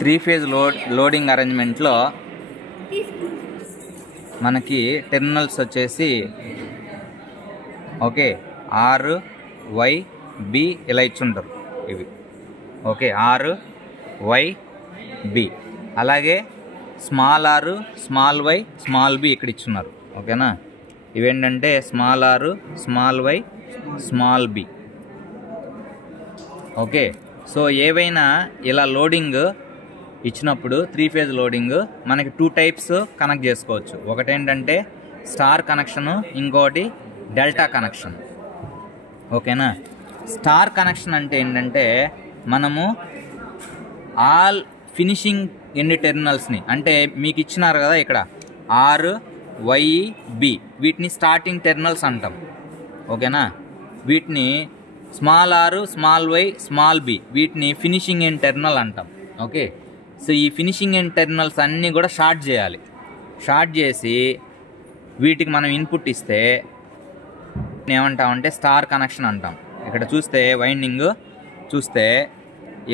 Three phase loading అరేంజ్మెంట్లో మనకి terminals వచ్చేసి okay R Y B ఇలా ఇచ్చుంటారు ఇవి. ఓకే ఆర్ వై బి, అలాగే small R small Y small B ఇక్కడ ఇచ్చున్నారు. ఓకేనా, ఇవేంటంటే small R small Y small B. Okay, so ఏవైనా ఇలా లోడింగ్ ఇచ్చినప్పుడు త్రీ ఫేజ్ లోడింగ్ మనకి టూ టైప్స్ కనెక్ట్ చేసుకోవచ్చు. ఒకటేంటంటే స్టార్ కనెక్షను, ఇంకోటి డెల్టా కనెక్షన్. ఓకేనా, స్టార్ కనెక్షన్ అంటే ఏంటంటే మనము ఆల్ ఫినిషింగ్ ఎండ్ టెర్మినల్స్ని, అంటే మీకు ఇచ్చినారు కదా ఇక్కడ ఆర్ వై బి, వీటిని స్టార్టింగ్ టెర్మినల్స్ అంటాం. ఓకేనా, వీటిని small R small Y small B, వీటిని ఫినిషింగ్ ఎండ్ టెర్మినల్ అంటాం. ఓకే, సో ఈ ఫినిషింగ్ ఎండ్ టెర్మినల్స్ అన్నీ కూడా షార్ట్ చేయాలి. షార్ట్ చేసి వీటికి మనం ఇన్పుట్ ఇస్తే ఏమంటామంటే స్టార్ కనెక్షన్ అంటాం. ఇక్కడ చూస్తే వైండింగ్ చూస్తే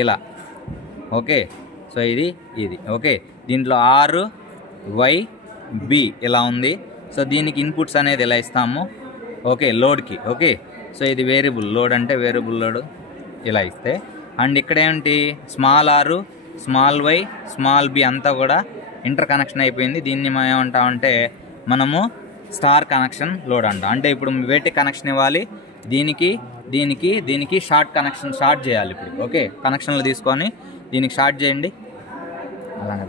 ఇలా. ఓకే, సో ఇది ఓకే, దీంట్లో ఆర్ వై బి ఇలా ఉంది. సో దీనికి ఇన్పుట్స్ అనేది ఇలా ఇస్తాము. ఓకే, లోడ్కి. ఓకే, సో ఇది వేరియబుల్ లోడ్, అంటే వేరియబుల్ లోడ్ ఇలా ఇస్తే, అండ్ ఇక్కడ ఏంటి small R small Y small B అంతా కూడా ఇంటర్ కనెక్షన్ అయిపోయింది. దీన్ని మనం ఏమంటామంటే మనము స్టార్ కనెక్షన్ లోడ్ అంటాం. అంటే ఇప్పుడు వేటి కనెక్షన్ ఇవ్వాలి, దీనికి దీనికి దీనికి షార్ట్ కనెక్షన్ షార్ట్ చేయాలి ఇప్పుడు. ఓకే, కనెక్షన్లు తీసుకొని దీనికి షార్ట్ చేయండి అలానే.